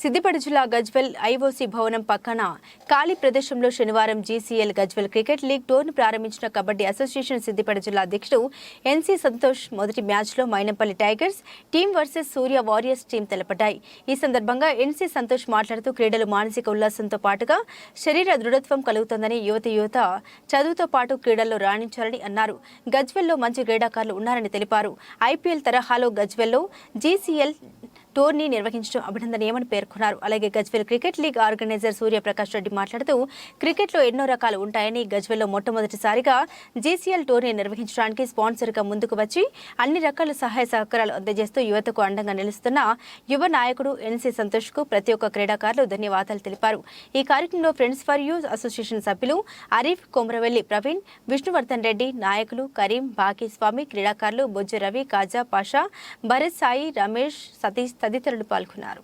సిద్దిపేట జిల్లా గజ్వెల్ ఐఓసీ భవనం పక్కన ఖాళీ ప్రదేశంలో శనివారం జీసీఎల్ గజ్వెల్ క్రికెట్ లీగ్ టోర్ను ప్రారంభించిన కబడ్డీ అసోసియేషన్ సిద్దిపేట జిల్లా అధ్యక్షుడు ఎన్సీ సంతోష్ మొదటి మ్యాచ్లో Mainampalli tigers team versus Surya warriors team తలపడ్డాయి. ఈ సందర్భంగా ఎన్సీ సంతోష్ మాట్లాడుతూ క్రీడలు మానసిక ఉల్లాసంతో పాటుగా శరీర దృఢత్వం కలుగుతుందని యువత యువత చదువుతో పాటు క్రీడల్లో రాణించాలని అన్నారు. గజ్వెల్లో మంచి క్రీడాకారులు ఉన్నారని తెలిపారు. ఐపీఎల్ తరహాలో గజ్వెల్లో జీసీఎల్ టోర్నీ నిర్వహించడం అభినందనీయమని పేర్కొన్నారు. అలాగే Gajwel cricket league organiser Suryaprakash Reddy మాట్లాడుతూ క్రికెట్లో ఎన్నో రకాలు ఉంటాయని గజ్వేల్లో మొట్టమొదటిసారిగా జీసీఎల్ టోర్నీ నిర్వహించడానికి స్పాన్సర్గా ముందుకు వచ్చి అన్ని రకాల సహాయ సహకారాలు అందజేస్తూ యువతకు అండంగా నిలుస్తున్న యువ నాయకుడు ఎన్సీ సంతోష్కు ప్రతి ఒక్క క్రీడాకారులు ధన్యవాదాలు తెలిపారు. ఈ కార్యక్రమంలో ఫ్రెండ్స్ ఫర్ యూ అసోసియేషన్ సభ్యులు అరీఫ్ కొమరవెల్లి ప్రవీణ్ విష్ణువర్ధన్ రెడ్డి నాయకులు కరీం బాకీ స్వామి క్రీడాకారులు బొజ్జు రవి కాజా పాషా భరత్ సాయి రమేష్ సతీష్ తదితరులు పాల్గొన్నారు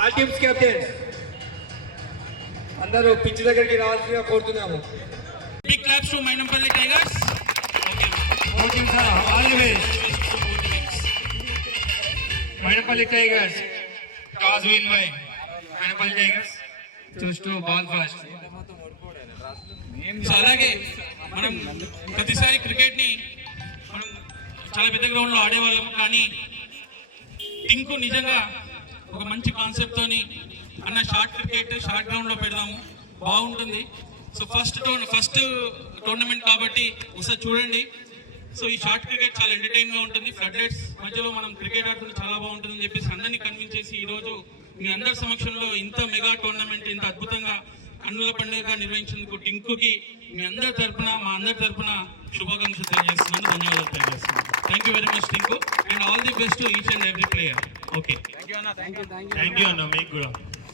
ఆల్ టీమ్స్ కెప్టెన్ అందరూ పిచ్ దగ్గరికి రావాల్సిందిగా కోరుతున్నాము Big claps to Mainampalli Tigers. All teams are all the best. Mainampalli Tigers. Toss win by ball fast so అలాగే మనం ప్రతిసారి క్రికెట్ని మనం చాలా పెద్ద గ్రౌండ్లో ఆడేవాళ్ళము కానీ టింకు నిజంగా ఒక మంచి కాన్సెప్ట్ తోని అన్న షార్ట్ క్రికెట్ షార్ట్ గ్రౌండ్లో పెడదాము. బాగుంటుంది. సో ఫస్ట్ టోర్ ఫస్ట్ టోర్నమెంట్ కాబట్టి ఒకసారి చూడండి. సో ఈ షార్ట్ క్రికెట్ చాలా ఎంటర్టైన్గా ఉంటుంది. ఫ్లడ్ లైట్స్ మధ్యలో మనం క్రికెట్ ఆడుతుంటే చాలా బాగుంటుందని చెప్పేసి అందరినీ కన్విన్స్ చేసి ఈ రోజు మీ అందరి సమక్షంలో ఇంత మెగా టోర్నమెంట్ ఇంత అద్భుతంగా కన్నుల పండుగగా నిర్వహించేందుకు టింకుకి మీ అందరి తరపున మా అందరి తరపున శుభాకాంక్షలు తెలియజేస్తున్నాను. ధన్యవాదాలు తెలియజేస్తున్నాను. Thank you very much Tinku. And all the best each and every player okay thank you అన్న. మీకు కూడా.